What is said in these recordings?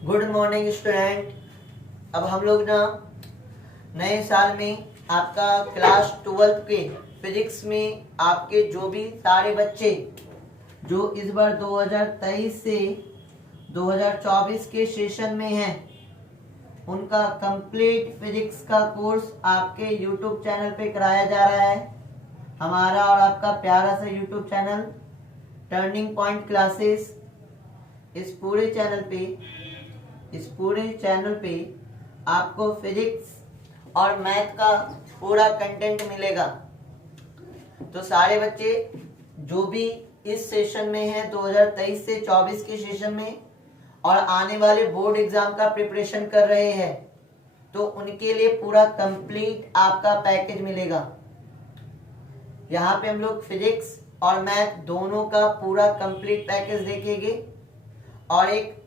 Good morning student. अब हम लोग ना नए साल में आपका क्लास 12 के फिजिक्स में आपके जो भी सारे बच्चे जो इस बार 2023 से 2024 के सेशन में हैं उनका कंप्लीट फिजिक्स का कोर्स आपके यूट्यूब चैनल पे कराया जा रहा है। हमारा और आपका प्यारा सा YouTube channel turning point classes. इस पूरे चैनल पे आपको फिजिक्स और मैथ का पूरा कंटेंट मिलेगा। तो सारे बच्चे जो भी इस सेशन में हैं 2023 से 24 के सेशन में और आने वाले बोर्ड एग्जाम का प्रिपरेशन कर रहे हैं तो उनके लिए पूरा कंप्लीट आपका पैकेज मिलेगा। यहाँ पे हम लोग फिजिक्स और मैथ दोनों का पूरा कंप्लीट पैकेज देखेंगे और एक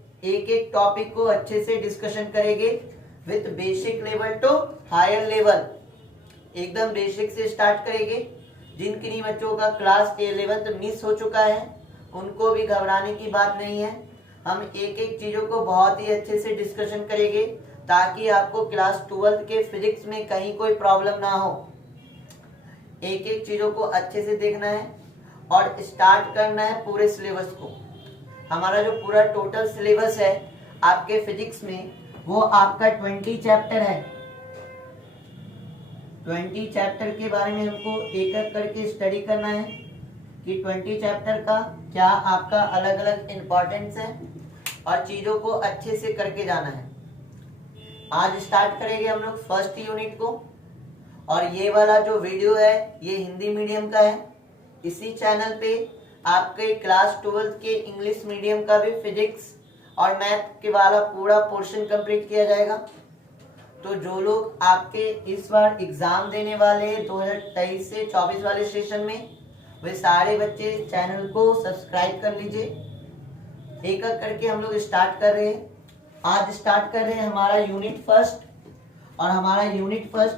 टॉपिक को अच्छे से डिस्कशन करेंगे with basic level to higher level. एकदम बेसिक से स्टार्ट करेंगे। जिन किन्हीं बच्चों का क्लास 11th मिस हो चुका है उनको भी घबराने की बात नहीं है। हम एक चीजों को बहुत ही अच्छे से डिस्कशन करेंगे ताकि आपको क्लास 12th के फिजिक्स में कहीं कोई प्रॉब्लम ना हो। एक चीजों को अच्छे से देखना है और स्टार्ट करना है पूरे सिलेबस को। हमारा जो पूरा टोटल सिलेबस है आपके फिजिक्स में वो आपका 20 चैप्टर है। 20 चैप्टर के बारे में हमको एक एक करके स्टडी करना है कि 20 चैप्टर का क्या आपका अलग अलग इम्पोर्टेंस है और चीजों को अच्छे से करके जाना है। आज स्टार्ट करेंगे हम लोग फर्स्ट यूनिट को और ये वाला जो वीडियो है ये हिंदी मीडियम का है। इसी चैनल पे आपके क्लास 12th के इंग्लिश मीडियम का भी फिजिक्स और मैथ के वाला पूरा पोर्शन कंप्लीट किया जाएगा। तो जो लोग आपके इस बार एग्जाम देने वाले 2023 से 24 वाले सेशन में वे सारे बच्चे चैनल को सब्सक्राइब कर लीजिए। एक एक करके हम लोग स्टार्ट कर रहे हैं। आज स्टार्ट कर रहे हैं हमारा यूनिट फर्स्ट और हमारा यूनिट फर्स्ट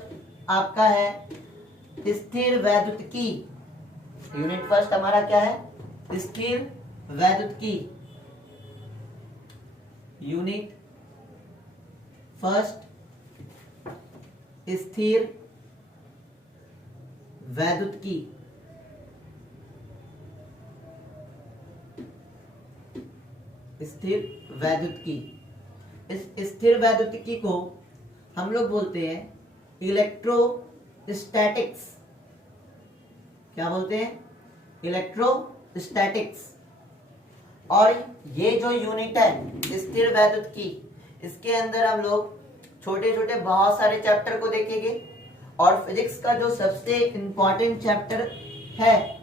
आपका है स्थिर वैद्युतिकी। यूनिट फर्स्ट हमारा क्या है? स्थिर वैद्युतिकी। यूनिट फर्स्ट स्थिर वैद्युतिकी। स्थिर वैद्युतिकी। इस स्थिर वैद्युतिकी को हम लोग बोलते हैं इलेक्ट्रोस्टैटिक्स। क्या बोलते हैं? इलेक्ट्रोस्टैटिक्स। और ये जो यूनिट है स्थिर वैद्युतिकी इसके अंदर हम लोग छोटे छोटे बहुत सारे चैप्टर को देखेंगे और फिजिक्स का जो सबसे इंपॉर्टेंट चैप्टर है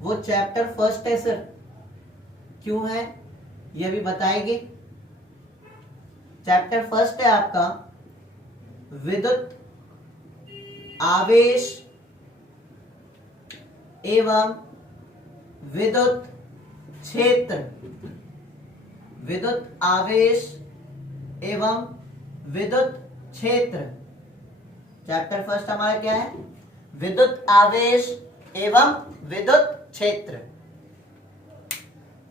वो चैप्टर फर्स्ट है सर। क्यों है ये भी बताएंगे। चैप्टर फर्स्ट है आपका विद्युत आवेश एवं विद्युत क्षेत्र। विद्युत आवेश एवं विद्युत क्षेत्र। चैप्टर फर्स्ट हमारा क्या है? विद्युत आवेश एवं विद्युत क्षेत्र।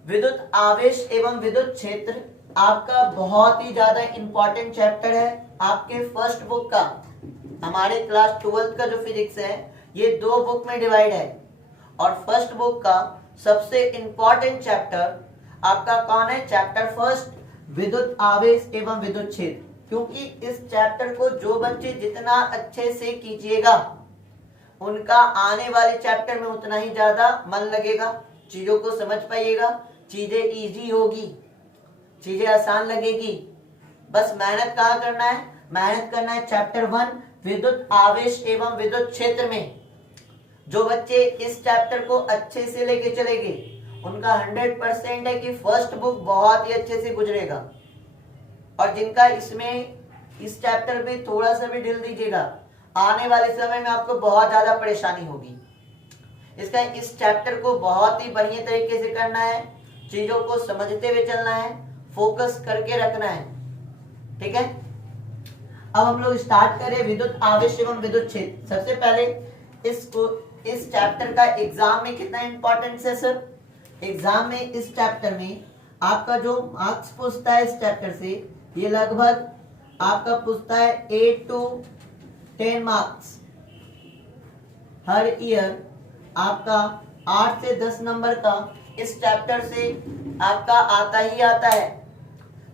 विद्युत आवेश एवं विद्युत क्षेत्र आपका बहुत ही ज्यादा इंपॉर्टेंट चैप्टर है आपके फर्स्ट बुक का। हमारे क्लास 12th का जो फिजिक्स है ये दो बुक में डिवाइड है और फर्स्ट बुक का सबसे इंपॉर्टेंट चैप्टर आपका कौन है? चैप्टर फर्स्ट विद्युत आवेश एवं विद्युत क्षेत्र। क्योंकि इस चैप्टर को जो बच्चे जितना अच्छे से कीजिएगा उनका आने वाले चैप्टर में उतना ही ज्यादा मन लगेगा, चीजों को समझ पाइएगा, चीजें इजी होगी, चीजें आसान लगेगी। बस मेहनत कहाँ करना है? मेहनत करना है चैप्टर 1 विद्युत आवेश एवं विद्युत क्षेत्र में। जो बच्चे इस चैप्टर को अच्छे से लेके चलेंगे उनका 100% है कि फर्स्ट बुक बहुत ही अच्छे से गुजरेगा। और जिनका इस चैप्टर में थोड़ा सा भी ढील दीजिएगा आने वाले समय में आपको बहुत ज्यादा परेशानी होगी। इस चैप्टर को बहुत ही बढ़िया तरीके से करना है, चीजों को समझते हुए चलना है, फोकस करके रखना है। ठीक है, अब हम लोग स्टार्ट करें विद्युत आवेश एवं विद्युत क्षेत्र। सबसे पहले इस चैप्टर का एग्जाम में कितना इंपॉर्टेंस है सर? एग्जाम में इस चैप्टर में आपका जो मार्क्स पूछता है इस चैप्टर से, ये लगभग आपका पूछता है 8 to 10 मार्क्स हर ईयर। आपका 8 से 10 नंबर का इस चैप्टर से आपका आता ही आता है।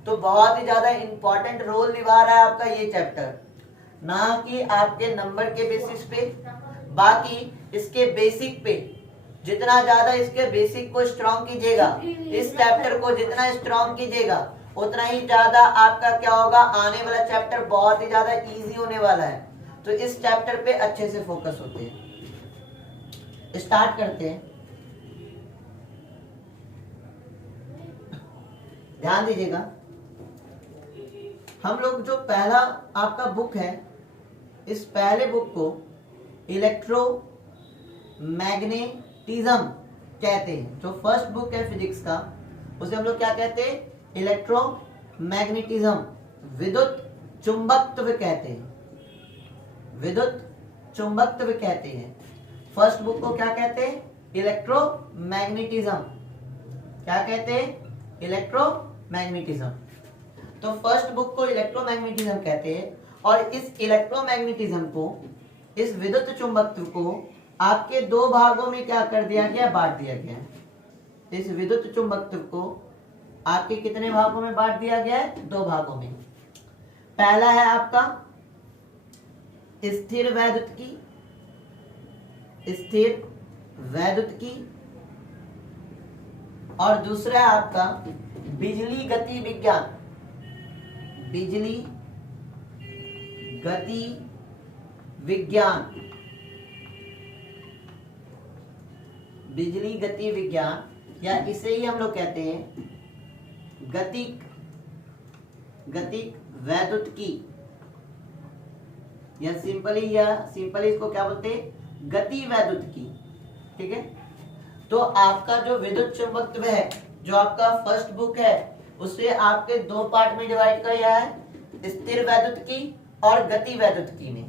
तो बहुत ही ज्यादा इंपॉर्टेंट रोल निभा रहा है आपका ये चैप्टर, ना कि आपके नंबर के बेसिस पे, बाकी इसके बेसिक पे जितना ज्यादा इसके बेसिक को स्ट्रॉन्ग कीजिएगा, इस चैप्टर को जितना स्ट्रॉन्ग कीजिएगा, उतना ही ज्यादा आपका क्या होगा, आने वाला चैप्टर बहुत ही ज्यादा इजी होने वाला है। तो इस चैप्टर पे अच्छे से फोकस होते हैं। स्टार्ट करते हैं, ध्यान दीजिएगा। हम लोग जो पहला आपका बुक है, इस पहले बुक को इलेक्ट्रो मैग्नेटिज्म कहते हैं। जो फर्स्ट बुक है फिजिक्स का, उसे हम लोग क्या कहते हैं, इलेक्ट्रो मैग्नेटिज्म, विद्युत चुंबकत्व कहते हैं, विद्युत चुंबकत्व कहते हैं। फर्स्ट बुक को क्या कहते हैं, इलेक्ट्रो मैग्नेटिज्म। क्या कहते हैं, इलेक्ट्रो मैग्नेटिज्म। तो फर्स्ट बुक को इलेक्ट्रोमैग्नेटिज्म कहते हैं। और इस इलेक्ट्रोमैग्नेटिज्म को, इस विद्युत चुंबकत्व को आपके दो भागों में क्या कर दिया गया, बांट दिया गया है। इस विद्युत चुंबकत्व को आपके कितने भागों में बांट दिया गया है, दो भागों में। पहला है आपका स्थिर वैद्युतिकी, स्थिर वैद्युतिकी, और दूसरा है आपका बिजली गति विज्ञान, बिजली गति विज्ञान, बिजली गति विज्ञान, या इसे ही हम लोग कहते हैं गतिक, गतिक वैद्युतिकी, या सिंपली इसको क्या बोलते हैं, गति वैद्युतिकी। ठीक है। तो आपका जो विद्युत चुंबकत्व है, जो आपका फर्स्ट बुक है, उसे आपके दो पार्ट में डिवाइड किया है, स्थिर वैद्युतिकी और गति वैद्युतिकी में।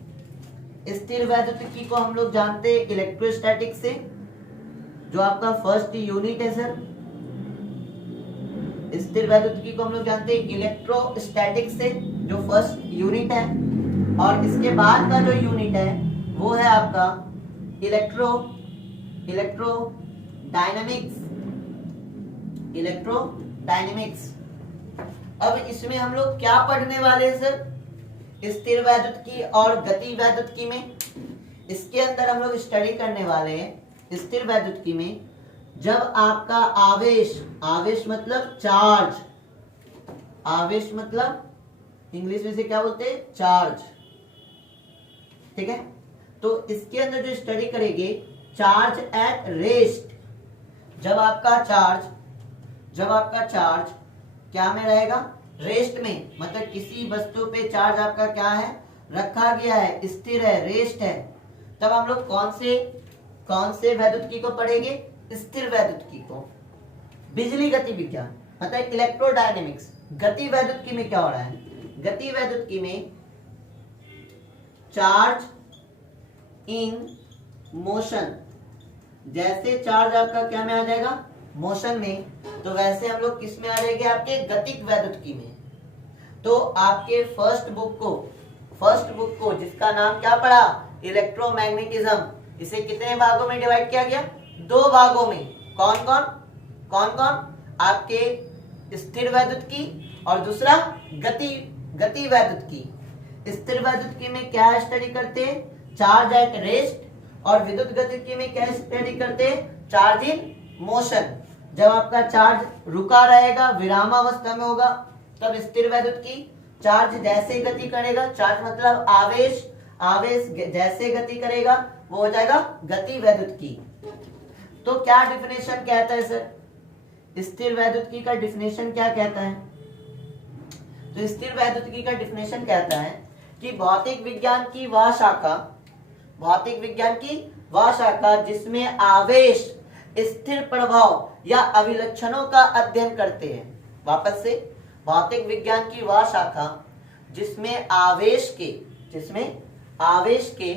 स्थिर वैद्युतिकी को हम लोग जानते हैं इलेक्ट्रोस्टैटिक से, जो आपका फर्स्ट यूनिट है सर। स्थिर वैद्युतिकी को हम लोग जानते हैं इलेक्ट्रोस्टैटिक से, जो फर्स्ट यूनिट है। और इसके बाद का जो यूनिट है वो है आपका इलेक्ट्रोडायनेमिक्स। अब इसमें हम लोग क्या पढ़ने वाले हैं सर, स्थिर वैद्युतिकी और गति वैद्युतिकी में। इसके अंदर हम लोग स्टडी करने वाले हैं स्थिर वैद्युतिकी में, जब आपका आवेश मतलब चार्ज, आवेश मतलब इंग्लिश में से क्या बोलते हैं, चार्ज। ठीक है। तो इसके अंदर जो स्टडी करेंगे, चार्ज एट रेस्ट, जब आपका चार्ज क्या में रहेगा, रेस्ट में, मतलब किसी वस्तु पे चार्ज आपका क्या है, रखा गया है, स्थिर है, रेस्ट है, तब हम लोग कौन से वैद्युतिकी को पढ़ेंगे, स्थिर वैद्युतिकी को। बिजली गति विज्ञान मतलब इलेक्ट्रोडायनेमिक्स। गति वैद्युतिकी में क्या हो रहा है, गति वैद्युतिकी में चार्ज इन मोशन, जैसे चार्ज आपका क्या में आ जाएगा, मोशन में, तो वैसे हम लोग किस में आ जाएंगे, आपके गतिक वैद्युतिकी में। तो आपके फर्स्ट बुक को जिसका नाम क्या पड़ा, इलेक्ट्रोमैग्नेटिज्म, इसे कितने भागों में डिवाइड किया गया, दो भागों में। कौन कौन, आपके स्थिर वैद्युतिकी और दूसरा गति वैद्युतिकी। स्थिर वैद्युतिकी में क्या स्टडी करते हैं, चार्ज एट रेस्ट, और विद्युत गतिकी में क्या स्टडी करते हैं, चार्ज इन मोशन। जब आपका चार्ज रुका रहेगा, विरामावस्था में होगा, तब स्थिर वैद्युतिकी। चार्ज जैसे गति करेगा, चार्ज मतलब आवेश जैसे गति करेगा, वो हो जाएगा गति वैद्युतिकी। तो क्या डिफिनेशन कहता है सर, स्थिर वैद्युतिकी का डिफिनेशन क्या कहता है, तो स्थिर वैद्युतिकी का डिफिनेशन कहता है कि भौतिक विज्ञान की वह शाखा जिसमें आवेश स्थिर प्रभाव या अभिलक्षणों का अध्ययन करते हैं। वापस से, भौतिक विज्ञान की वह शाखा जिसमें आवेश के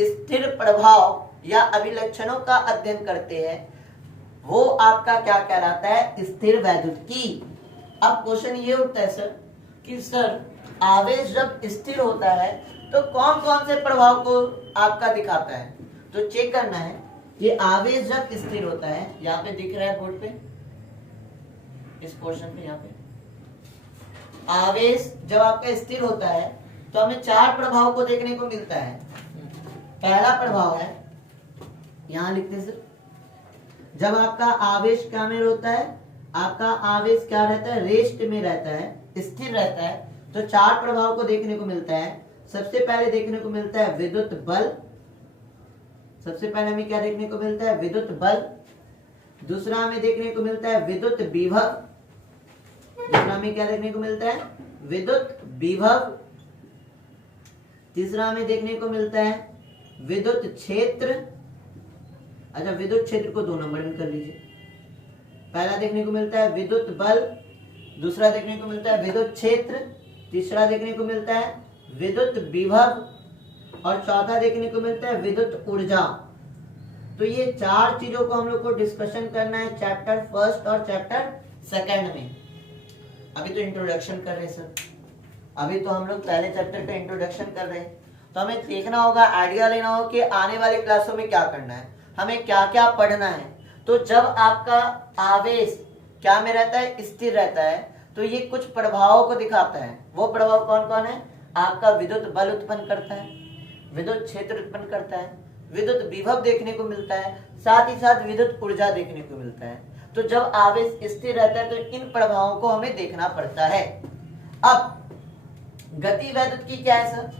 स्थिर प्रभाव या अभिलक्षणों का अध्ययन करते हैं, वो आपका क्या कहलाता है, स्थिर वैद्युतिकी। अब क्वेश्चन ये उठता है सर कि सर आवेश जब स्थिर होता है तो कौन कौन से प्रभाव को आपका दिखाता है। तो चेक करना है कि आवेश जब स्थिर होता है, यहाँ पे दिख रहा है बोर्ड पे, इस पोर्शन पे यहाँ पे, आवेश जब आपका स्थिर होता है तो हमें चार प्रभाव को देखने को मिलता है। पहला प्रभाव है, यहां लिखते सर, जब आपका आवेश क्या में होता है, आपका आवेश क्या रहता है, रेस्ट में रहता है, स्थिर रहता है, तो चार प्रभाव को देखने को मिलता है। सबसे पहले देखने को मिलता है विद्युत बल, सबसे पहले हमें क्या देखने को मिलता है, विद्युत बल। दूसरा हमें देखने को मिलता है विद्युत विभव, दूसरा हमें क्या देखने को मिलता है, विद्युत विभव। तीसरा हमें देखने को मिलता है विद्युत क्षेत्र। अच्छा, विद्युत क्षेत्र को 2 नंबर में कर लीजिए। पहला देखने को मिलता है विद्युत बल, दूसरा देखने को मिलता है विद्युत क्षेत्र, तीसरा देखने को मिलता है विद्युत विभव और चौथा देखने को मिलता है विद्युत ऊर्जा। तो ये चार चीजों को हम लोग को डिस्कशन करना है चैप्टर फर्स्ट और चैप्टर सेकंड में। अभी तो इंट्रोडक्शन कर रहे हैं सर, अभी तो हम लोग पहले चैप्टर का इंट्रोडक्शन कर रहे हैं, तो हमें देखना होगा, आइडिया लेना होगा कि आने वाली क्लासों में क्या करना है, हमें क्या क्या पढ़ना है। तो जब आपका आवेश क्या में रहता है, स्थिर रहता है, तो ये कुछ प्रभावों को दिखाता है। वो प्रभाव कौन कौन है, आपका विद्युत बल उत्पन्न करता है, विद्युत क्षेत्र उत्पन्न करता है, विद्युत विभव देखने को मिलता है, साथ ही साथ विद्युत ऊर्जा देखने को मिलता है। तो जब आवेश स्थिर रहता है तो इन प्रभावों को हमें देखना पड़ता है। अब गति वैद्युतिकी क्या है सर,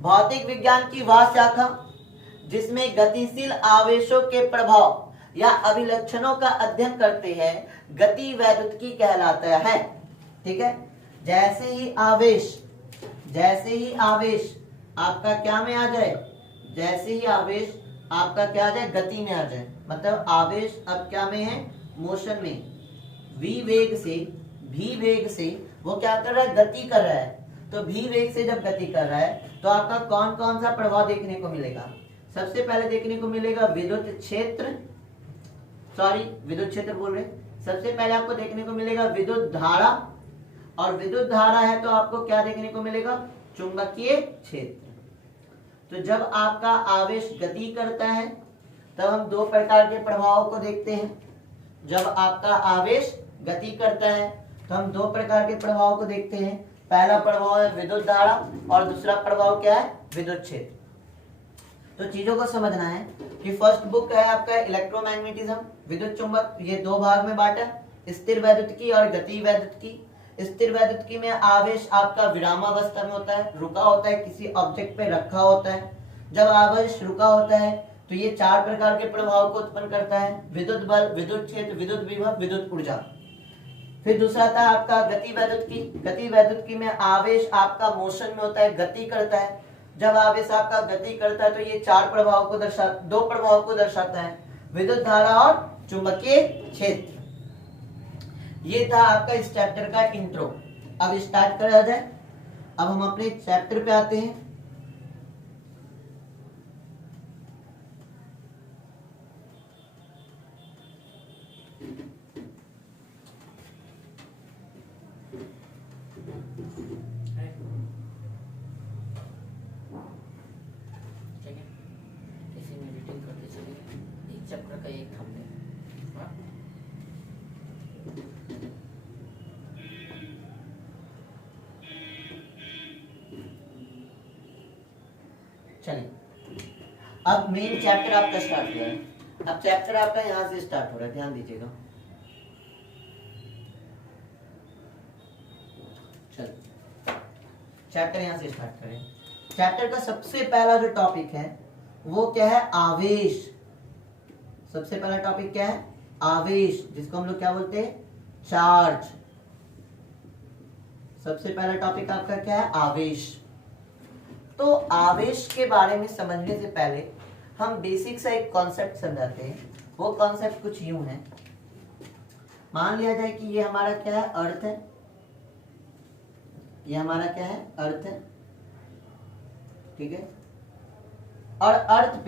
भौतिक विज्ञान की वह शाखा जिसमें गतिशील आवेशों के प्रभाव या अभिलक्षणों का अध्ययन करते हैं, गति वैद्युतिकी कहलाता है। ठीक है, जैसे ही आवेश आपका क्या में आ जाए, जैसे ही आवेश आपका क्या आ जाए, गति में आ जाए, मतलब आवेश अब क्या में है, मोशन में, v वेग से वो क्या कर रहा है, गति कर रहा है। तो v वेग से जब गति कर रहा है तो आपका कौन कौन सा प्रभाव देखने को मिलेगा। सबसे पहले देखने को मिलेगा विद्युत क्षेत्र, विद्युत क्षेत्र बोल रहे, सबसे पहले आपको देखने को मिलेगा विद्युत धारा, और विद्युत धारा है तो आपको क्या देखने को मिलेगा, चुंबकीय क्षेत्र। तो जब आपका आवेश गति करता है तब हम 2 प्रकार के प्रभावों को देखते हैं। जब आपका आवेश गति करता है तो हम 2 प्रकार के प्रभावों को देखते हैं। पहला प्रभाव है विद्युत धारा और दूसरा प्रभाव क्या है, विद्युत क्षेत्र। तो चीजों को समझना है कि फर्स्ट बुक है आपका इलेक्ट्रोमैग्नेटिज्म, विद्युत चुंबक, ये 2 भाग में बांटा, स्थिर वैद्युतिकी और गति वैद्युतिकी। स्थिर वैद्युतिकी में आवेश आपका विरामावस्था में होता है, रुका होता है, किसी ऑब्जेक्ट पे रखा होता है। जब आवेश रुका होता है तो ये 4 प्रकार के प्रभाव को उत्पन्न करता है, विद्युत बल, विद्युत क्षेत्र, विद्युत विभव, विद्युत ऊर्जा। फिर दूसरा था आपका गति वैद्युतिकी। गति वैद्युतिकी में आवेश आपका मोशन में होता है, गति करता है। जब आवेश आपका गति करता है तो ये 2 प्रभाव को दर्शाता है, विद्युत धारा और चुंबकीय क्षेत्र। ये था आपका इस चैप्टर का इंट्रो। अब स्टार्ट करा जाए, अब हम अपने चैप्टर पे आते हैं। चैप्टर का एक थंबनेल। चलिए, अब मेन चैप्टर आपका स्टार्ट हुआ है। अब चैप्टर आपका यहाँ से स्टार्ट हो रहा है, ध्यान दीजिएगा। चलिए चैप्टर यहाँ से स्टार्ट करें। चैप्टर का सबसे पहला जो टॉपिक है वो क्या है, आवेश। सबसे पहला टॉपिक क्या है, आवेश, जिसको हम लोग क्या बोलते हैं, चार्ज। सबसे पहला टॉपिक आपका क्या है, आवेश। तो आवेश के बारे में समझने से पहले हम बेसिक सा एक कॉन्सेप्ट समझाते हैं। वो कॉन्सेप्ट कुछ यूं है, मान लिया जाए कि ये हमारा क्या है, अर्थ है। ये हमारा क्या है, अर्थ है, ठीक है। और अर्थ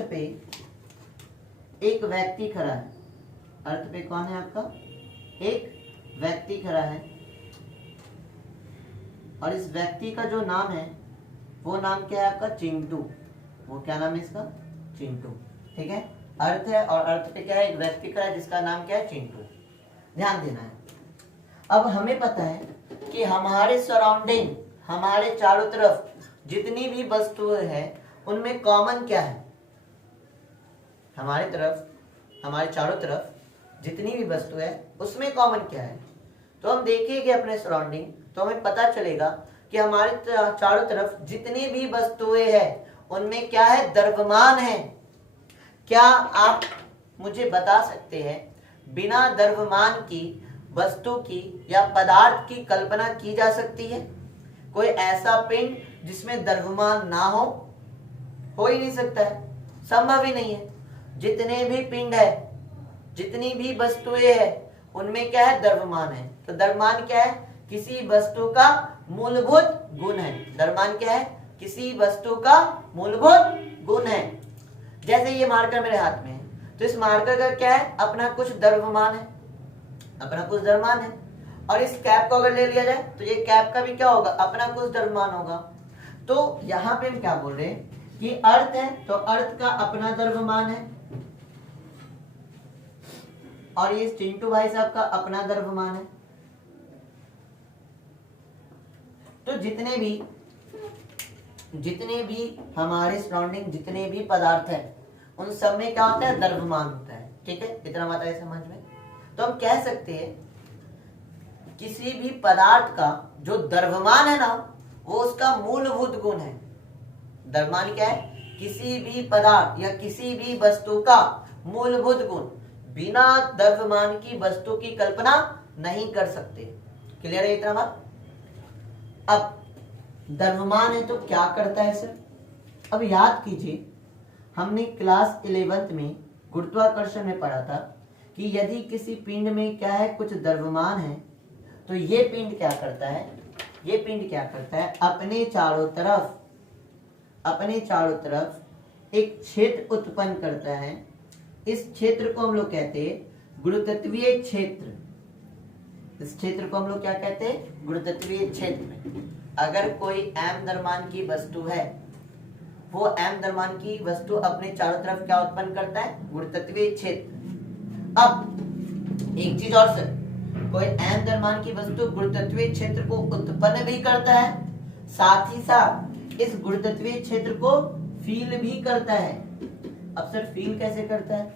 पे एक व्यक्ति खड़ा है, अर्थ पे कौन है आपका, एक व्यक्ति खड़ा है, और इस व्यक्ति का जो नाम है वो नाम क्या है आपका, चिंटू। वो क्या नाम है इसका, चिंटू। ठीक है, अर्थ है और अर्थ पे क्या है, एक व्यक्ति खड़ा है जिसका नाम क्या है, चिंटू। ध्यान देना है। अब हमें पता है कि हमारे सराउंडिंग, हमारे चारों तरफ जितनी भी वस्तुएं हैं उनमें कॉमन क्या है, हमारे चारों तरफ जितनी भी वस्तु है उसमें कॉमन क्या है। तो हम देखेंगे अपने सराउंडिंग तो हमें पता चलेगा कि हमारे चारों तरफ जितनी भी वस्तुएं हैं उनमें क्या है, द्रव्यमान है। क्या आप मुझे बता सकते हैं बिना द्रव्यमान की वस्तु की या पदार्थ की कल्पना की जा सकती है? कोई ऐसा पिंड जिसमें द्रव्यमान ना हो ही नहीं सकता है, संभव ही नहीं है। जितने भी पिंड है, जितनी भी वस्तुएं है उनमें क्या है, द्रव्यमान है। तो द्रव्यमान क्या है, किसी वस्तु का मूलभूत गुण है। द्रव्यमान क्या है, किसी वस्तु का मूलभूत गुण है। जैसे ये मार्कर मेरे हाथ में है तो इस मार्कर का क्या है, अपना कुछ द्रव्यमान है, अपना कुछ द्रव्यमान है। और इस कैप को अगर ले लिया जाए तो ये कैप का भी क्या होगा, अपना कुछ द्रव्यमान होगा। तो यहाँ पे हम क्या बोल रहे हैं कि अर्थ है तो अर्थ का अपना द्रव्यमान है, और ये चिंटू भाई साहब का अपना द्रव्यमान है। तो जितने भी हमारे सराउंडिंग जितने भी पदार्थ हैं उन सब में क्या होता है, द्रव्यमान होता है। ठीक है, इतना बात है समझ में। तो हम कह सकते हैं किसी भी पदार्थ का जो द्रव्यमान है ना वो उसका मूलभूत गुण है। द्रव्यमान क्या है, किसी भी पदार्थ या किसी भी वस्तु का मूलभूत गुण। बिना द्रव्यमान की वस्तु की कल्पना नहीं कर सकते। क्लियर है इतना बात? अब द्रव्यमान है तो क्या करता है सर? अब याद कीजिए हमने क्लास 11th में गुरुत्वाकर्षण में पढ़ा था कि यदि किसी पिंड में क्या है, कुछ द्रव्यमान है तो ये पिंड क्या करता है, ये पिंड क्या करता है, अपने चारों तरफ एक क्षेत्र उत्पन्न करता है। इस क्षेत्र को हम लोग कहते हैं गुरुत्वीय क्षेत्र। इस क्षेत्र को हम लोग क्या कहते हैं, गुरुत्वीय क्षेत्र। अगर कोई m द्रव्यमान की वस्तु है, वो m द्रव्यमान की वस्तु अपने चारों तरफ क्या उत्पन्न करता है, गुरुत्वीय क्षेत्र। अब एक चीज और सर, कोई m द्रव्यमान की वस्तु गुरुत्वीय क्षेत्र को उत्पन्न भी करता है, साथ ही साथ इस गुरुत्वीय क्षेत्र को फील भी करता है। अब सर फील कैसे करता है?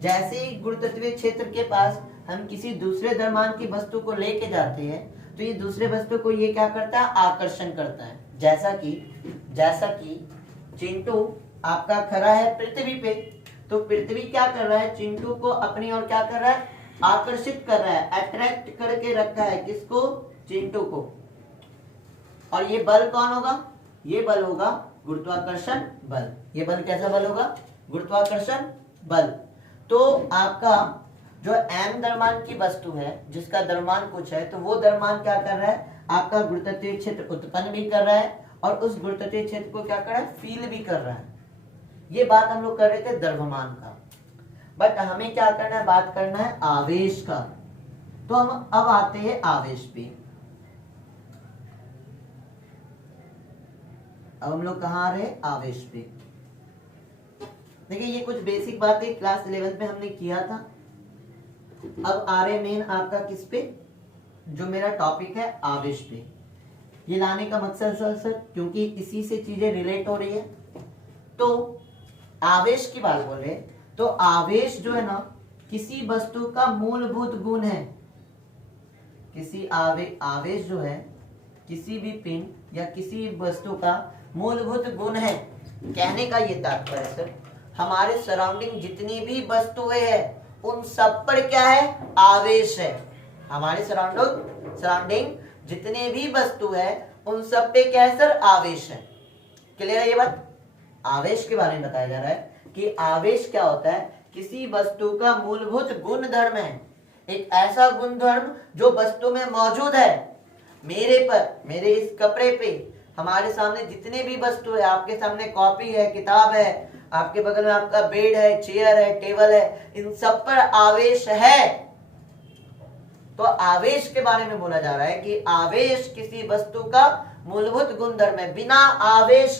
जैसे ही गुरुत्वीय क्षेत्र के पास हम किसी दूसरे द्रव्यमान की वस्तु को लेके जाते हैं तो ये दूसरे वस्तु को ये क्या करता है, आकर्षण करता है। जैसा कि चिंटू आपका खड़ा है पृथ्वी पे, तो पृथ्वी क्या कर रहा है, चिंटू को अपनी ओर क्या कर रहा है, आकर्षित कर रहा है, अट्रैक्ट करके रखा है। किसको, चिंटू को। और ये बल कौन होगा, ये बल होगा गुरुत्वाकर्षण बल। ये बल कैसा बल होगा, गुरुत्वाकर्षण बल। तो आपका जो m द्रव्यमान की वस्तु है जिसका द्रव्यमान कुछ है, तो वो द्रव्यमान क्या कर रहा है, आपका गुरुत्वीय क्षेत्र उत्पन्न भी कर रहा है और उस गुरुत्वीय क्षेत्र को क्या कर रहा है, फील भी कर रहा है। ये बात हम लोग कर रहे थे द्रव्यमान का। बट हमें क्या करना है, बात करना है आवेश का। तो हम अब आते हैं आवेश पे। अब हम लोग कहाँ आ रहे हैं, आवेश पे। देखिए ये कुछ बेसिक बातें क्लास 11th में हमने किया था। अब आ रहे मेन आपका किस पे, जो मेरा टॉपिक है आवेश पे। ये लाने का मकसद सर क्योंकि इसी से चीजें रिलेट हो रही है। तो आवेश की बात बोल रहे, तो आवेश जो है ना किसी वस्तु का मूलभूत गुण है। किसी आवेश जो है किसी भी पिंड या किसी वस्तु का मूलभूत गुण है। कहने का ये तात्पर्य सर, हमारे सराउंडिंग जितनी भी वस्तुएं हैं उन सब पर क्या है, आवेश है। हमारे सराउंडिंग जितने भी वस्तु है उन सब पे क्या है सर, आवेश है। क्लियर है ये बात? आवेश के बारे में बताया जा रहा है कि आवेश क्या होता है, किसी वस्तु का मूलभूत गुण धर्म है। एक ऐसा गुण धर्म जो वस्तु में मौजूद है। मेरे इस कपड़े पे, हमारे सामने जितने भी वस्तु है, आपके सामने कॉपी है, किताब है, आपके बगल में आपका बेड है, चेयर है, टेबल है, इन सब पर आवेश है। तो आवेश के बारे में बोला जा रहा है कि आवेश किसी वस्तु का मूलभूत गुणधर्म है। बिना आवेश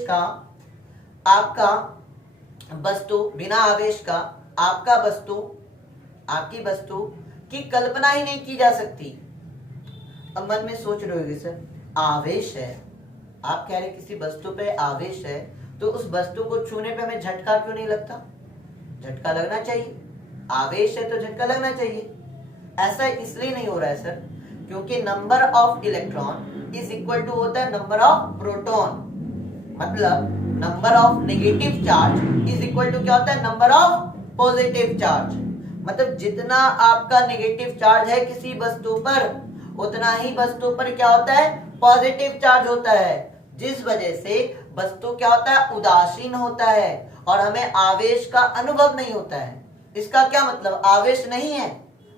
का आपका वस्तु, बिना आवेश का आपका वस्तु, आपकी वस्तु की कल्पना ही नहीं की जा सकती। अब मन में सोच रहे होगे सर, आवेश है, आप कह रहे किसी वस्तु पे आवेश है, तो उस वस्तु को छूने पे हमें झटका क्यों नहीं लगता? झटका लगना चाहिए, आवेश है तो झटका लगना चाहिए। ऐसा इसलिए नहीं हो रहा है सर, क्योंकि number of electron is equal to होता है नंबर ऑफ प्रोटॉन। मतलब number of negative charge is equal to क्या होता है? Number of positive charge. मतलब जितना आपका नेगेटिव चार्ज है किसी वस्तु पर, उतना ही वस्तु पर क्या होता है? पॉजिटिव चार्ज होता है, जिस वजह से वस्तु क्या होता है? उदासीन होता है और हमें आवेश का अनुभव नहीं होता है। इसका क्या मतलब? आवेश नहीं है,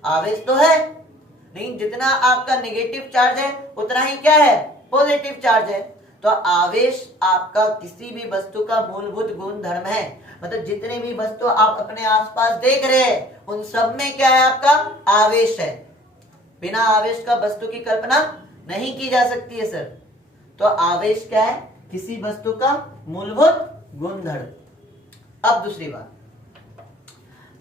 आवेश तो है, लेकिन जितना आपका नेगेटिव चार्ज है उतना ही क्या है? पॉजिटिव चार्ज है। तो आवेश आपका किसी भी वस्तु का मूलभूत गुण धर्म है। मतलब जितने भी वस्तु आप अपने आसपास देख रहे हैं उन सब में क्या है? आपका आवेश है। बिना आवेश का वस्तु की कल्पना नहीं की जा सकती है सर। तो आवेश क्या है? किसी वस्तु का मूलभूत गुणधर्म। अब दूसरी बात,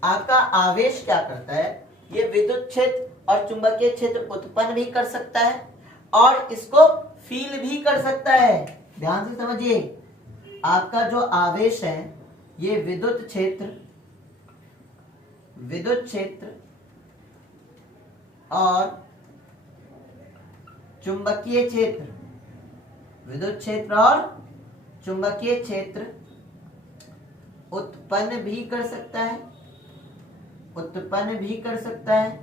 आपका आवेश क्या करता है? ये विद्युत क्षेत्र और चुंबकीय क्षेत्र उत्पन्न भी कर सकता है और इसको फील भी कर सकता है। ध्यान से समझिए, आपका जो आवेश है ये विद्युत क्षेत्र और चुंबकीय क्षेत्र, विद्युत क्षेत्र और चुंबकीय क्षेत्र उत्पन्न भी कर सकता है, उत्पन्न भी कर सकता है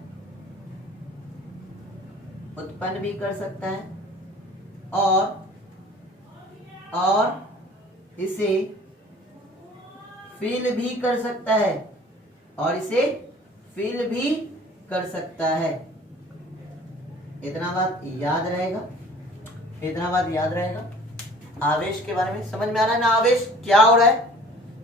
और इसे फील भी कर सकता है, इतना बात याद रहेगा। आवेश के बारे में समझ में आ रहा है ना? आवेश क्या हो रहा है?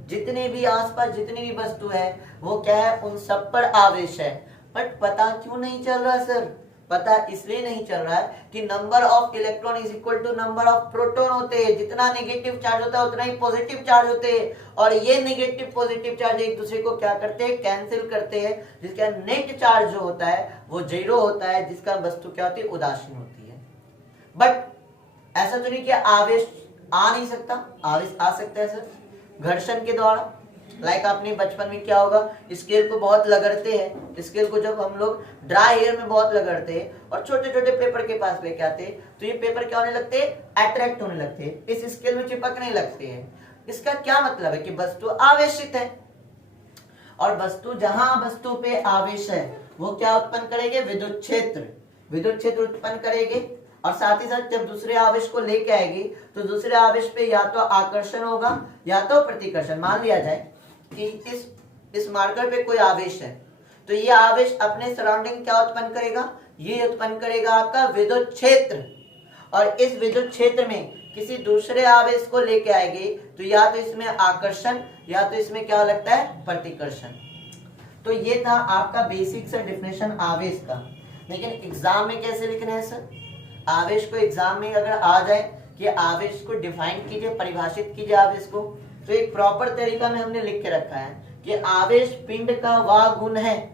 जितने भी आसपास जितनी भी वस्तु है वो क्या है? उन सब पर आवेश है। बट पता क्यों नहीं चल रहा सर? पता इसलिए नहीं चल रहा है कि number of electron is equal to number of proton होते हैं। जितना नेगेटिव चार्ज होता है उतना ही पॉजिटिव चार्ज होते हैं, और ये नेगेटिव पॉजिटिव चार्ज एक दूसरे को क्या करते हैं? कैंसिल करते हैं, जिसका नेट चार्ज जो होता है वो जीरो होता है, जिसका वस्तु क्या होती है? उदासीन होती है। बट ऐसा तो नहीं कि आवेश आ नहीं सकता, आवेश आ सकता है सर, घर्षण के द्वारा। लाइक आपने बचपन में क्या होगा, स्केल को बहुत लगड़ते हैं, स्केल को जब हम लोग ड्राई एयर में बहुत लगड़ते हैं और छोटे छोटे पेपर के पास लेके आते हैं तो ये पेपर क्या होने लगते हैं? अट्रैक्ट होने लगते हैं, इस स्केल में चिपकने लगते हैं। इसका क्या मतलब है? कि वस्तु आवेशित है, और वस्तु जहां वस्तु पे आवेश है वो क्या उत्पन्न करेंगे? विद्युत क्षेत्र उत्पन्न करेंगे, और साथ ही साथ जब दूसरे आवेश को लेके आएगी तो दूसरे आवेश पे या तो आकर्षण होगा या तो प्रतिकर्षण। मान लिया जाए कि इस मार्कर पे कोई आवेश है, तो ये आवेश अपने सराउंडिंग क्या उत्पन्न करेगा? ये उत्पन्न करेगा आपका विद्युत क्षेत्र, और इस विद्युत क्षेत्र में किसी दूसरे आवेश को लेके आएगी तो या तो इसमें आकर्षण या तो इसमें क्या लगता है? प्रतिकर्षण। तो ये था आपका बेसिक सा डेफिनेशन आवेश का। लेकिन एग्जाम में कैसे लिखना है सर? आवेश को एग्जाम में अगर आ जाए कि आवेश को डिफाइन कीजिए, परिभाषित कीजिए आवेश को, तो एक प्रॉपर तरीका में हमने लिख के रखा है कि आवेश पिंड का वह गुण है,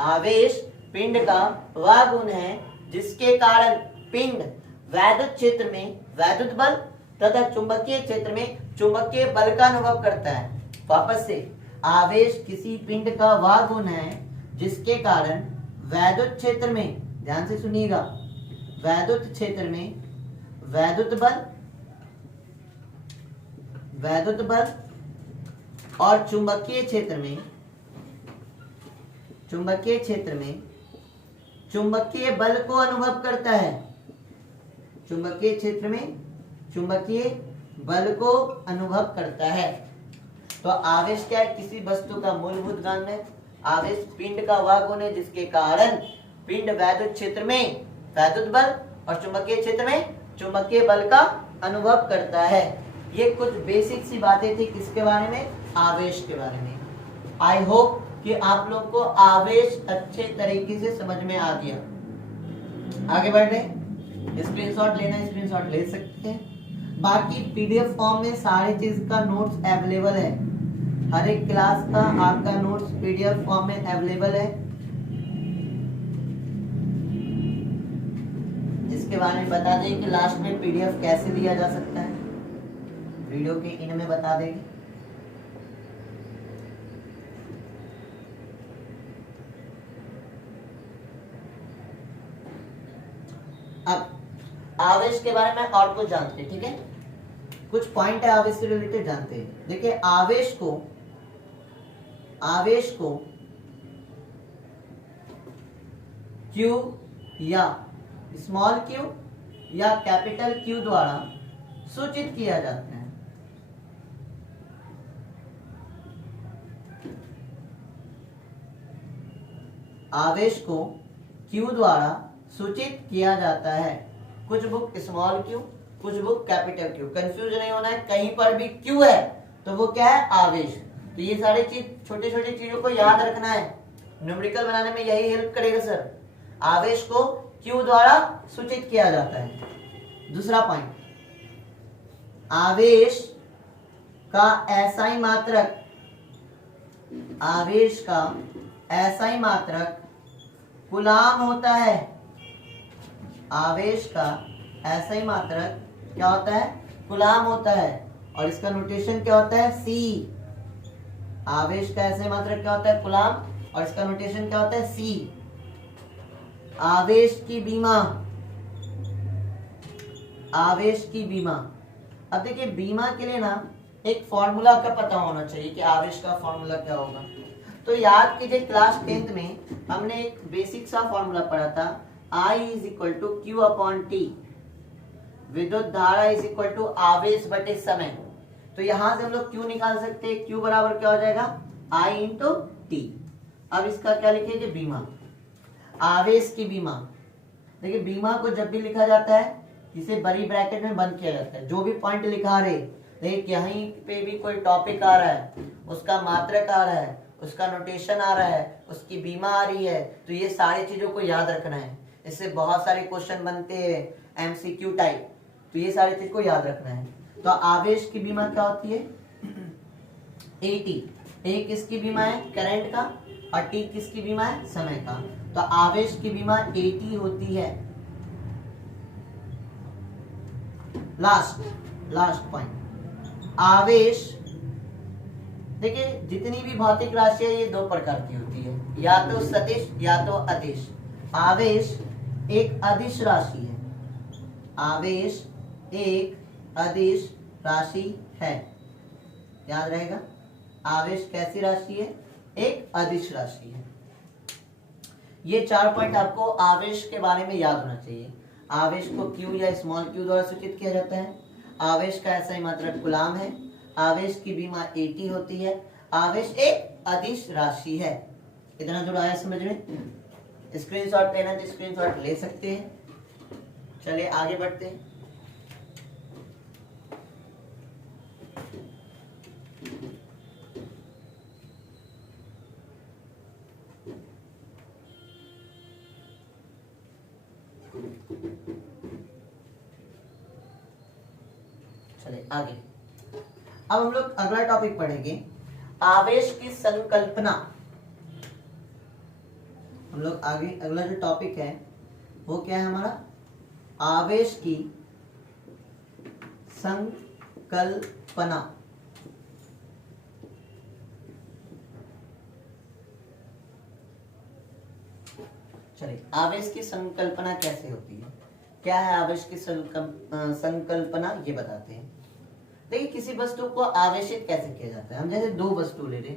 आवेश पिंड का वह गुण है जिसके कारण पिंड वैद्युत क्षेत्र में वैद्युत बल तथा चुंबकीय क्षेत्र में चुंबकीय बल का अनुभव करता है। वापस से, आवेश किसी पिंड का वह गुण है जिसके कारण वैद्युत क्षेत्र में, ध्यान से सुनिएगा, वैद्युत क्षेत्र में वैद्युत बल और चुंबकीय क्षेत्र में चुंबकीय बल को अनुभव करता है। चुंबकीय क्षेत्र में चुंबकीय बल को अनुभव करता है। तो आवेश क्या है? किसी वस्तु का मूलभूत गुण है। आवेश पिंड का वह गुण है जिसके कारण पिंड वैद्युत क्षेत्र में वैद्युत बल और चुंबकीय क्षेत्र में चुंबकीय बल का अनुभव करता है। ये कुछ बेसिक सी बातें थी किसके बारे में, आवेश के बारे में। आई होप कि आप लोग को आवेश अच्छे तरीके से समझ में आ गया। आगे बढ़ रहे, स्क्रीनशॉट लेना स्क्रीनशॉट ले सकते हैं। बाकी पीडीएफ फॉर्म में सारी चीज का नोट्स अवेलेबल है, हर एक क्लास का आपका नोट्स पीडीएफ फॉर्म में अवेलेबल है। इसके बारे में बता दें कि लास्ट में पीडीएफ कैसे लिया जा सकता है, वीडियो के इन में बता देंगे। अब आवेश के बारे में और कुछ जानते हैं, ठीक है, कुछ पॉइंट है आवेश से रिलेटेड जानते हैं। देखिए आवेश को क्यू या स्मॉल क्यू या कैपिटल क्यू द्वारा सूचित किया जाता है। आवेश को क्यू द्वारा सूचित किया जाता है। कुछ बुक स्मॉल क्यू, कुछ बुक कैपिटल क्यू, कंफ्यूज नहीं होना है। कहीं पर भी क्यू है तो वो क्या है, आवेश। तो ये सारी चीज छोटी छोटी चीजों को याद रखना है, न्यूमेरिकल बनाने में यही हेल्प करेगा सर। आवेश को क्यू द्वारा सूचित किया जाता है। दूसरा पॉइंट, आवेश का एसआई मात्रक, आवेश का एसआई मात्रक कूलाम होता है। आवेश का एसआई मात्रक क्या होता है, कूलाम होता है, और इसका नोटेशन क्या होता है, सी। आवेश का एसआई मात्रक क्या होता है, कूलाम, और इसका नोटेशन क्या होता है, सी। आवेश की बीमा, आवेश की बीमा। अब देखिए बीमा के लिए ना एक फॉर्मूला का पता होना चाहिए कि आवेश का फॉर्मूला क्या होगा। तो याद कीजिए क्लास 10th में हमने एक बेसिक सा फॉर्मूला पढ़ा था, I is equal to Q upon T. विद्युत धारा इज इक्वल टू आवेश बटे समय। तो यहां से हम लोग क्यू निकाल सकते हैं, क्यू बराबर क्या हो जाएगा, I इंटू टी। अब इसका क्या लिखिए, बीमा, आवेश की बीमा। देखिए बीमा को जब भी लिखा जाता है इसे बड़ी ब्रैकेट में बंद किया जाता है। जो भी पॉइंट लिखा रहे, देखिए कहीं पे भी कोई टॉपिक आ रहा है, उसका मात्रक आ रहा है, उसका नोटेशन आ रहा है, उसकी बीमा आ रही है, तो ये सारी चीजों को याद रखना है। इससे बहुत सारे क्वेश्चन बनते हैं एमसीक्यू टाइप, तो ये सारी चीज को याद रखना है। तो आवेश की बीमा क्या होती है, एटी। ए किसकी बीमा है, करंट का, और टी किसकी बीमा है, समय का। तो आवेश की बीमा एटी होती है। लास्ट पॉइंट, आवेश, देखिए जितनी भी भौतिक राशि है ये दो प्रकार की होती है, या तो सदिश या तो अदिश। आवेश एक अदिश राशि है, आवेश एक अदिश राशि है, याद रहेगा। आवेश कैसी राशि है, एक अदिश राशि है। ये 4 पॉइंट आपको आवेश के बारे में याद होना चाहिए। आवेश को क्यू या स्मॉल क्यू द्वारा सूचित किया जाता है। आवेश का एसआई मात्रक कूलाम है। आवेश की बीमा एटी होती है। आवेश एक अदिश राशि है। इतना जो आया समझ में। स्क्रीनशॉट लेना तो स्क्रीनशॉट ले सकते हैं। चलिए आगे बढ़ते हैं। चलिए आगे, अब हम लोग अगला टॉपिक पढ़ेंगे, आवेश की संकल्पना। हम लोग आगे अगला जो टॉपिक है वो क्या है हमारा, आवेश की संकल्पना। चलिए, आवेश की संकल्पना कैसे होती है, क्या है आवेश की संकल्पना, ये बताते हैं। देखिए किसी वस्तु को आवेशित कैसे किया जाता है। हम जैसे दो वस्तु ले रहे,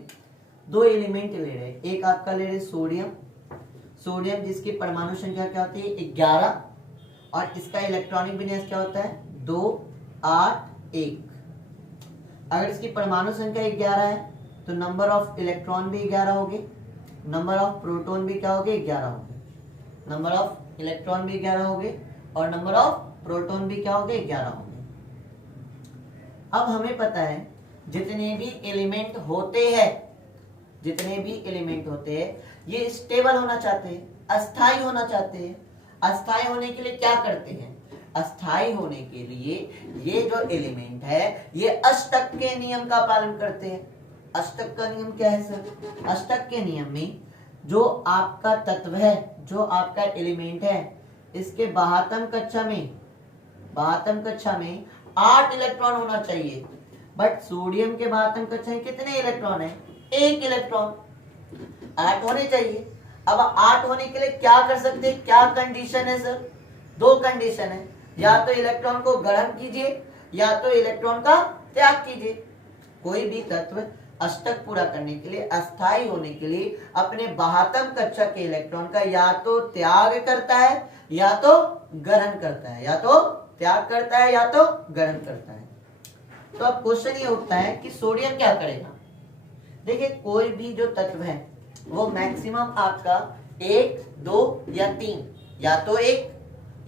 दो एलिमेंट ले रहे, एक आपका ले रहे सोडियम जिसकी परमाणु संख्या क्या होती है 11, और इसका इलेक्ट्रॉनिक विन्यास क्या होता है 2 8 1। अगर इसकी परमाणु संख्या 11 है तो नंबर ऑफ इलेक्ट्रॉन भी 11 होंगे, नंबर ऑफ प्रोटॉन भी क्या होंगे 11 होंगे। नंबर ऑफ इलेक्ट्रॉन भी 11 होंगे और नंबर ऑफ प्रोटॉन भी क्या होंगे 11 होंगे। अब हमें पता है जितने भी एलिमेंट होते हैं, जितने भी एलिमेंट होते हैं ये स्टेबल होना चाहते हैं, अस्थाई होना चाहते हैं। अस्थाई होने के लिए क्या करते हैं? अस्थाई होने के लिए ये जो एलिमेंट है ये अष्टक के नियम का पालन करते हैं। अष्टक का नियम क्या है सर? अष्टक के नियम में जो आपका तत्व है, जो आपका एलिमेंट है, इसके 72 कक्षा में 8 इलेक्ट्रॉन होना चाहिए। बट सोडियम के 72 कक्षा में कितने इलेक्ट्रॉन है? 1 इलेक्ट्रॉन। 8 होने चाहिए। अब 8 होने के लिए क्या कर सकते हैं? क्या कंडीशन है सर? 2 कंडीशन है, या तो इलेक्ट्रॉन को ग्रहण कीजिए या तो इलेक्ट्रॉन का त्याग कीजिए। कोई भी तत्व अष्टक पूरा करने के लिए, अस्थाई होने के लिए अपने 72 कक्षा के इलेक्ट्रॉन का या तो त्याग करता है या तो ग्रहण करता है, या तो त्याग करता है या तो ग्रहण करता है। तो अब क्वेश्चन ये उठता है कि सोडियम क्या करेगा? देखिए कोई भी जो तत्व है वो मैक्सिमम आपका 1, 2 या 3, या तो 1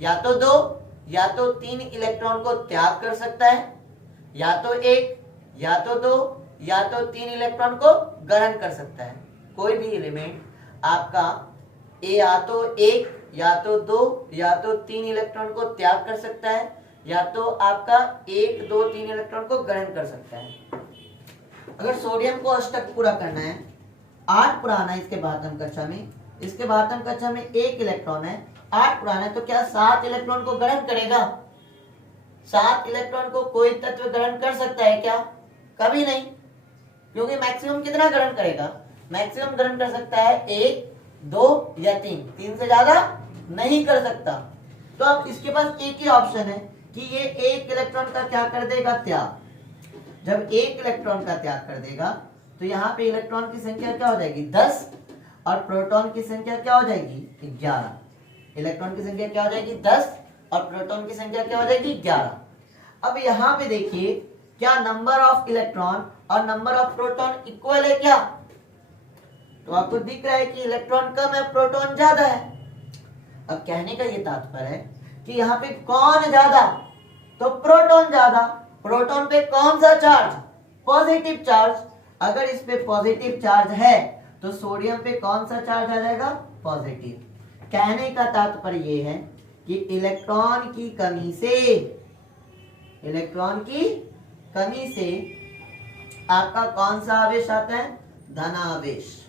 या तो 2 या तो 3 इलेक्ट्रॉन को त्याग कर सकता है, या तो 1 या तो 2 या तो 3 इलेक्ट्रॉन को ग्रहण कर सकता है। कोई भी एलिमेंट आपका या तो 1 या तो 2 या तो 3 इलेक्ट्रॉन को त्याग कर सकता है, या तो आपका 1, 2, 3 इलेक्ट्रॉन को ग्रहण कर सकता है। अगर सोडियम को अष्टक पूरा करना है, 8 पुराना है इसके 72 कक्षा में, इसके 72 कक्षा में 1 इलेक्ट्रॉन है, 8 पुराना है, तो क्या 7 इलेक्ट्रॉन को ग्रहण करेगा? 7 इलेक्ट्रॉन को कोई तत्व ग्रहण कर सकता है क्या? कभी नहीं, क्योंकि मैक्सिमम कितना ग्रहण करेगा? मैक्सिमम ग्रहण कर सकता है 1, 2 या 3 से ज्यादा नहीं कर सकता। तो अब इसके पास एक ही ऑप्शन है कि ये 1 इलेक्ट्रॉन का क्या कर देगा? त्याग। जब 1 इलेक्ट्रॉन का त्याग कर देगा तो यहाँ पे इलेक्ट्रॉन की संख्या क्या हो जाएगी? 10, और प्रोटॉन की संख्या क्या हो जाएगी? 11। इलेक्ट्रॉन की संख्या क्या हो जाएगी? 10, और प्रोटॉन की संख्या क्या हो जाएगी? 11। अब यहाँ पे देखिए क्या नंबर ऑफ इलेक्ट्रॉन और नंबर ऑफ प्रोटॉन इक्वल है क्या? तो आपको दिख रहा है कि इलेक्ट्रॉन कम है, प्रोटॉन ज्यादा है। अब कहने का ये तात्पर्य है कि यहाँ पे कौन ज्यादा? तो प्रोटॉन ज्यादा। प्रोटॉन पे कौन सा चार्ज? Positive charge. अगर इस पे पॉजिटिव चार्ज है तो सोडियम पे कौन सा चार्ज आ जाएगा? पॉजिटिव। कहने का तात्पर्य ये है कि इलेक्ट्रॉन की कमी से आपका कौन सा आवेश आता है? धनावेश।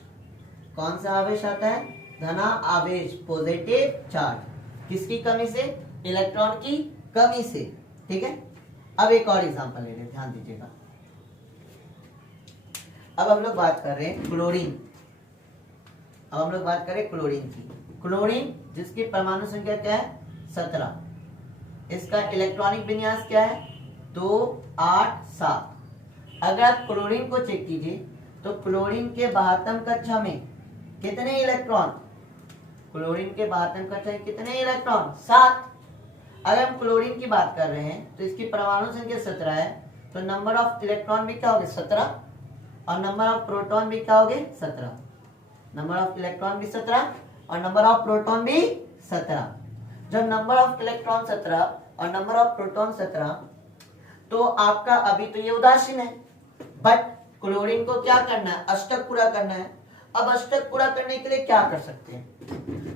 कौन सा आवेश आता है? धना आवेश, पॉजिटिव चार्ज। किसकी कमी से? इलेक्ट्रॉन की कमी से। ठीक है, अब एक और एग्जांपल ले लें, ध्यान दीजिएगा। अब हम लोग बात कर रहे हैं क्लोरीन। अब हम लोग बात करें क्लोरीन की। क्लोरीन जिसकी परमाणु संख्या क्या है? 17। इसका इलेक्ट्रॉनिक विन्यास क्या है? 2, 8, 7। अगर आप क्लोरीन को चेक कीजिए तो क्लोरीन के 72 कक्षा में कितने इलेक्ट्रॉन? क्लोरीन के 72 कक्षा में कितने इलेक्ट्रॉन? 7। अगर हम क्लोरीन की बात कर रहे हैं तो इसकी परमाणु संख्या 17 है, तो नंबर ऑफ इलेक्ट्रॉन भी क्या होंगे? 17, और नंबर ऑफ प्रोटॉन भी क्या होंगे? 17। नंबर ऑफ इलेक्ट्रॉन भी 17 और नंबर ऑफ प्रोटॉन भी 17। जब नंबर ऑफ इलेक्ट्रॉन 17 और नंबर ऑफ प्रोटॉन 17, तो आपका अभी तो ये उदासीन है, बट क्लोरीन को क्या करना है? अष्टक पूरा करना है। अब अष्टक पूरा करने के लिए क्या कर सकते हैं?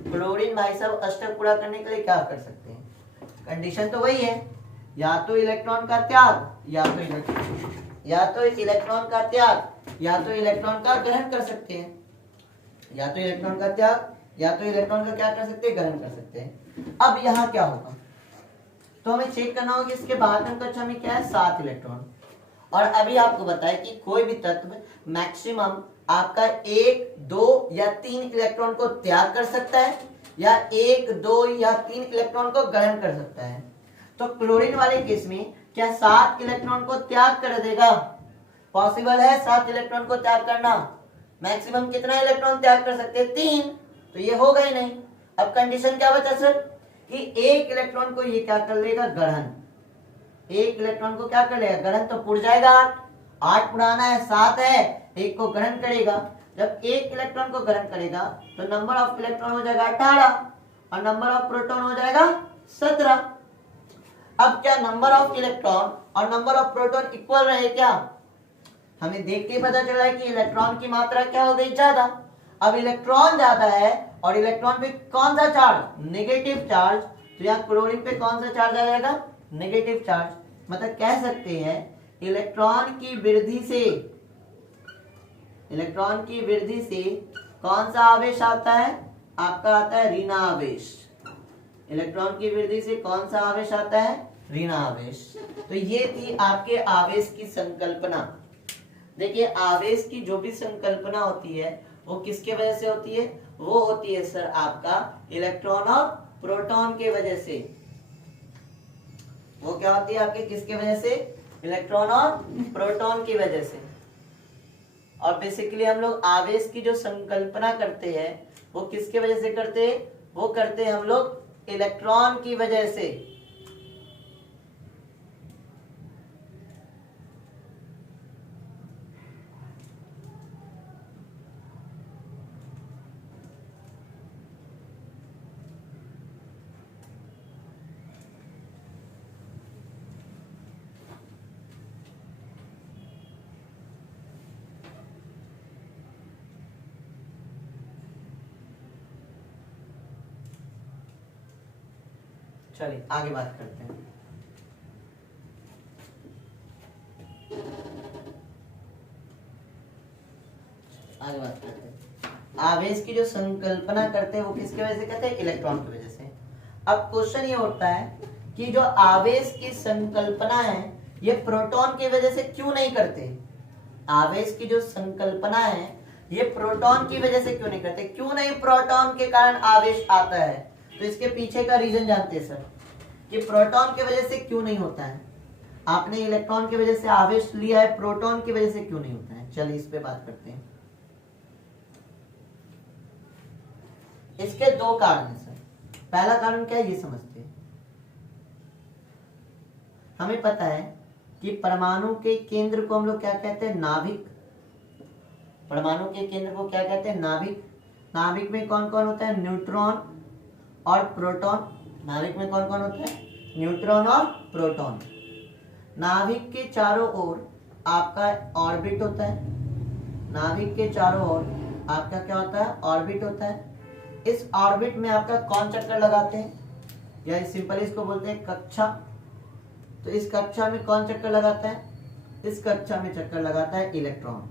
क्लोरीन भाई साहब अष्टक पूरा करने के लिए क्या कर सकते हैं? कंडीशन तो वही है, या तो इलेक्ट्रॉन का त्याग या तो इलेक्ट्रॉन का त्याग या तो इलेक्ट्रॉन का ग्रहण कर सकते हैं। या तो इलेक्ट्रॉन का त्याग या तो इलेक्ट्रॉन का क्या कर सकते हैं? ग्रहण कर सकते हैं। अब यहाँ क्या होगा? तो हमें चेक करना होगा इसके 72 कक्षा में क्या है? 7 इलेक्ट्रॉन। और अभी आपको बताया कि कोई भी तत्व मैक्सिमम आपका 1, 2 या 3 इलेक्ट्रॉन को त्याग कर सकता है, या 1, 2 या 3 इलेक्ट्रॉन को ग्रहण कर सकता है। तो क्लोरीन वाले केस में क्या 7 इलेक्ट्रॉन को त्याग कर देगा? पॉसिबल है 7 इलेक्ट्रॉन को त्याग करना। मैक्सिमम कितना इलेक्ट्रॉन त्याग कर सकते हैं? 3। तो ये होगा ही नहीं। अब कंडीशन क्या बचा सर? कि 1 इलेक्ट्रॉन को ये क्या कर लेगा? ग्रहण। 1 इलेक्ट्रॉन को क्या कर लेगा? ग्रहण। तो पुर जाएगा 8 पुराना है, 7 है, 1 को ग्रहण करेगा। जब 1 इलेक्ट्रॉन को ग्रहण करेगा तो नंबर ऑफ इलेक्ट्रॉन हो जाएगा 18 और नंबर ऑफ प्रोटॉन हो जाएगा 17। अब क्या नंबर ऑफ इलेक्ट्रॉन और नंबर ऑफ प्रोटॉन इक्वल रहे क्या? हमें देख के पता चला है कि इलेक्ट्रॉन की मात्रा क्या हो गई, ज्यादा। अब इलेक्ट्रॉन ज्यादा है और इलेक्ट्रॉन पे कौन सा चार्ज, नेगेटिव चार्ज, तो यहाँ क्लोरीन पे कौन सा चार्ज आ जाएगा, नेगेटिव चार्ज। मतलब कह सकते हैं इलेक्ट्रॉन की वृद्धि से कौन सा आवेश आता है, आपका आता है ऋण आवेश। इलेक्ट्रॉन की वृद्धि से कौन सा आवेश आता है, ऋण आवेश। तो ये थी आपके आवेश की संकल्पना। देखिए आवेश की जो भी संकल्पना होती है वो किसके वजह से होती है, वो होती है सर आपका इलेक्ट्रॉन और प्रोटॉन के वजह से। वो क्या होती है आपके किसके वजह से, इलेक्ट्रॉन और प्रोटॉन की वजह से। और बेसिकली हम लोग आवेश की जो संकल्पना करते हैं वो किसके वजह से करते हैं, वो करते हैं हम लोग इलेक्ट्रॉन की वजह से। चलिए आगे बात करते हैं। आवेश की जो संकल्पना करते हैं वो किसकी वजह से करते हैं, इलेक्ट्रॉन की वजह से। अब क्वेश्चन ये उठता है कि जो आवेश की संकल्पना है ये प्रोटॉन की वजह से क्यों नहीं करते। आवेश की जो संकल्पना है ये प्रोटॉन की वजह से क्यों नहीं करते, क्यों नहीं प्रोटॉन के कारण आवेश आता है। तो इसके पीछे का रीजन जानते हैं सर, कि प्रोटॉन की वजह से क्यों नहीं होता है। आपने इलेक्ट्रॉन की वजह से आवेश लिया है, प्रोटॉन की वजह से क्यों नहीं होता है। चलिए इस पे बात करते हैं। इसके दो कारण हैं सर। पहला कारण क्या है ये समझते हैं। हमें पता है कि परमाणु के केंद्र को हम लोग क्या कहते हैं, नाभिक। परमाणु के केंद्र को क्या कहते हैं, नाभिक। नाभिक में कौन कौन होता है, न्यूट्रॉन और प्रोटॉन। नाभिक में कौन कौन होता है, न्यूट्रॉन और प्रोटॉन। नाभिक के चारों ओर आपका ऑर्बिट होता है। नाभिक के चारों ओर आपका क्या होता है, ऑर्बिट होता है। इस ऑर्बिट में आपका कौन चक्कर लगाते हैं, या सिंपली इसको बोलते हैं कक्षा। तो इस कक्षा में कौन चक्कर लगाता है, इस कक्षा में चक्कर लगाता है इलेक्ट्रॉन।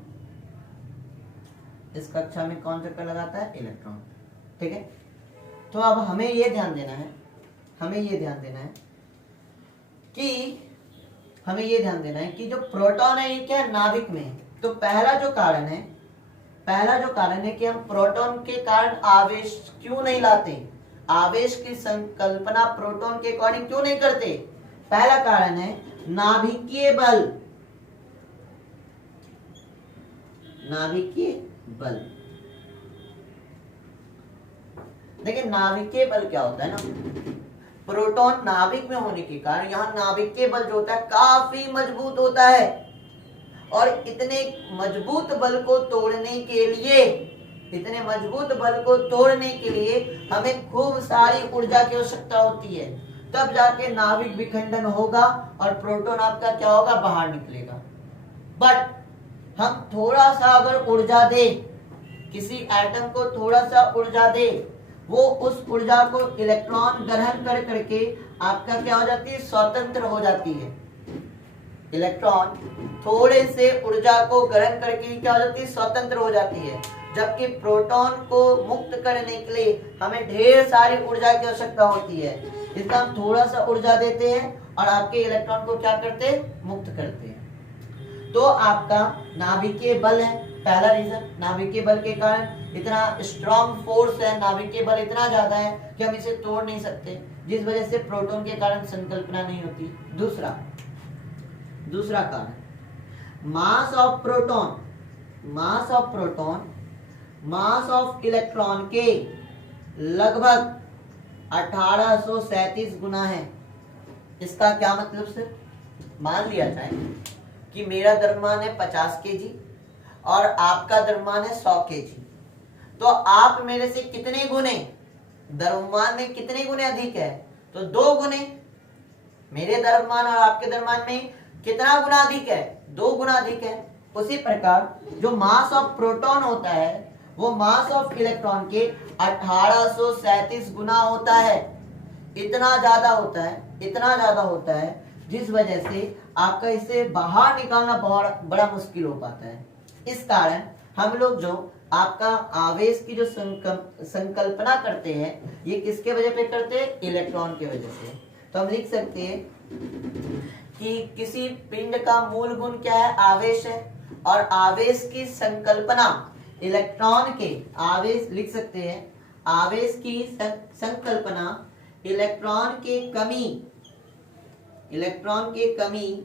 इस कक्षा में कौन चक्कर लगाता है, इलेक्ट्रॉन। ठीक है। तो अब हमें ये ध्यान देना है, कि जो प्रोटॉन है ये क्या है, नाभिक में है। तो पहला जो कारण है कि हम प्रोटॉन के कारण आवेश क्यों नहीं लाते, आवेश की संकल्पना प्रोटॉन के अकॉर्डिंग क्यों नहीं करते। पहला कारण है नाभिकीय बल। देखिए नाभिकीय बल क्या होता है ना, प्रोटॉन नाभिक में होने के कारण यहाँ नाभिकीय बल जो होता है काफी मजबूत होता है। और इतने मजबूत बल को तोड़ने के लिए हमें खूब सारी ऊर्जा की आवश्यकता होती है, तब जाके नाभिक विखंडन होगा और प्रोटॉन आपका क्या होगा, बाहर निकलेगा। बट हम थोड़ा सा अगर ऊर्जा दे, किसी एटम को थोड़ा सा ऊर्जा दे, वो उस ऊर्जा को इलेक्ट्रॉन ग्रहण कर करके आपका क्या हो जाती है, स्वतंत्र हो जाती है। इलेक्ट्रॉन थोड़े से ऊर्जा को ग्रहण करके क्या हो जाती है, स्वतंत्र हो जाती है। जबकि प्रोटॉन को मुक्त करने के लिए हमें ढेर सारी ऊर्जा की आवश्यकता होती है। इसका हम थोड़ा सा ऊर्जा देते हैं और आपके इलेक्ट्रॉन को क्या करते हैं, मुक्त करते हैं। तो आपका नाभिकीय बल है पहला रीजन। नाभिकीय बल के कारण इतना स्ट्रॉन्ग फोर्स है, नाभिकीय बल इतना ज्यादा है कि हम इसे तोड़ नहीं सकते, जिस वजह से प्रोटॉन के कारण संकल्पना नहीं होती। दूसरा कारण मास ऑफ इलेक्ट्रॉन के लगभग 1837 गुना है। इसका क्या मतलब सर, मान लिया जाए कि मेरा द्रव्यमान है 50 kg और आपका द्रव्यमान है 100 kg, तो आप मेरे से कितने गुने, द्रव्यमान में कितने गुने अधिक है, तो 2 गुने। मेरे द्रव्यमान और आपके द्रव्यमान में कितना गुना अधिक है? 2 गुना अधिक है। उसी प्रकार जो मास ऑफ प्रोटॉन होता है वो मास ऑफ इलेक्ट्रॉन के 1837 गुना होता है। इतना ज्यादा होता है, इतना ज्यादा होता है, जिस वजह से आपका इसे बाहर निकालना बहुत बड़ा मुश्किल हो पाता है। इस कारण हम लोग जो आपका आवेश की जो संकल्पना करते हैं ये किसके वजह पे करते हैं? इलेक्ट्रॉन के वजह से। तो हम लिख सकते हैं कि किसी पिंड का मूल गुण क्या है? आवेश है। और आवेश की संकल्पना इलेक्ट्रॉन के, आवेश लिख सकते हैं, आवेश की संकल्पना इलेक्ट्रॉन के कमी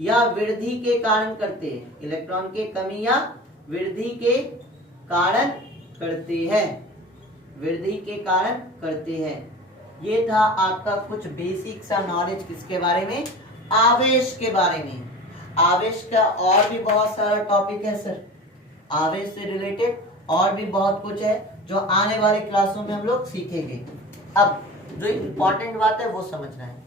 या वृद्धि के कारण करते हैं। इलेक्ट्रॉन के कमी या वृद्धि के कारण करते हैं, वृद्धि के कारण करते हैं। ये था आपका कुछ बेसिक सा नॉलेज किसके बारे में? आवेश के बारे में। आवेश का और भी बहुत सारा टॉपिक है सर, आवेश से रिलेटेड और भी बहुत कुछ है जो आने वाले क्लासों में हम लोग सीखेंगे। अब जो इम्पोर्टेंट बात है वो समझना है।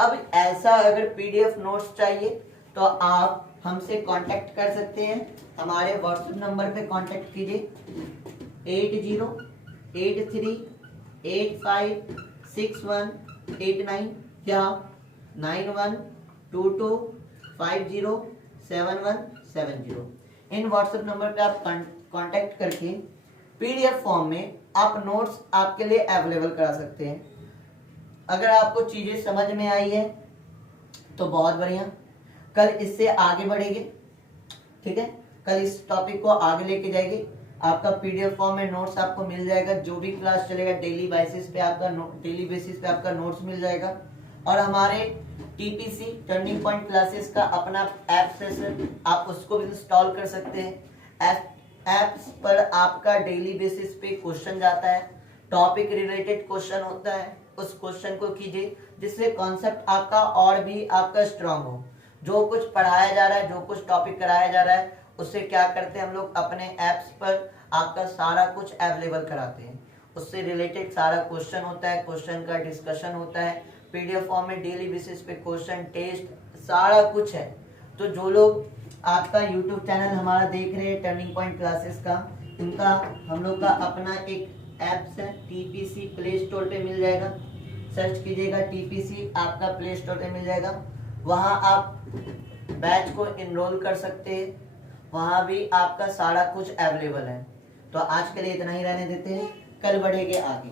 अब ऐसा अगर पीडीएफ नोट्स चाहिए तो आप हमसे कांटेक्ट कर सकते हैं। हमारे व्हाट्सएप नंबर पे कांटेक्ट कीजिए 8083856189 या 9122507170। इन व्हाट्सएप नंबर पे आप कांटेक्ट करके पीडीएफ फॉर्म में आप नोट्स आपके लिए अवेलेबल करा सकते हैं। अगर आपको चीजें समझ में आई है तो बहुत बढ़िया, कल इससे आगे बढ़ेंगे, ठीक है। कल इस टॉपिक को आगे लेके जाएंगे। आपका पीडीएफ फॉर्म में नोट्स आपको मिल जाएगा। जो भी क्लास चलेगा डेली बेसिस पे आपका नोट्स मिल जाएगा। और हमारे टीपीसी टर्निंग पॉइंट क्लासेस का अपना ऐप है सर, आप उसको भी इंस्टॉल कर सकते हैं। ऐप्स पर आपका डेली बेसिस पे क्वेश्चन जाता है, टॉपिक रिलेटेड क्वेश्चन होता है, उस क्वेश्चन को कीजिए जिससे कॉन्सेप्ट आपका और भी आपका स्ट्रांग हो। जो कुछ पढ़ाया जा रहा है, जो कुछ टॉपिक कराया जा रहा है, उससे क्या करते हैं हम लोग अपने ऐप्स पर आपका सारा कुछ अवेलेबल कराते हैं। उससे रिलेटेड सारा क्वेश्चन होता है, क्वेश्चन का डिस्कशन होता है, पीडीएफ फॉर्म में डेली बेसिस पे क्वेश्चन, टेस्ट, सारा कुछ है। तो जो लोग आपका यूट्यूब चैनल हमारा देख रहे हैं टर्निंग पॉइंट क्लासेस का, उनका हम लोग का अपना एक ऐप्स है, टीपीसी प्ले स्टोर पे मिल जाएगा। सर्च कीजिएगा टीपीसी, आपका प्ले स्टोर पे मिल जाएगा। वहां आप बैच को इनरोल कर सकते हैं, वहां भी आपका सारा कुछ अवेलेबल है। तो आज के लिए इतना ही रहने देते हैं, कल बढ़ेंगे आगे।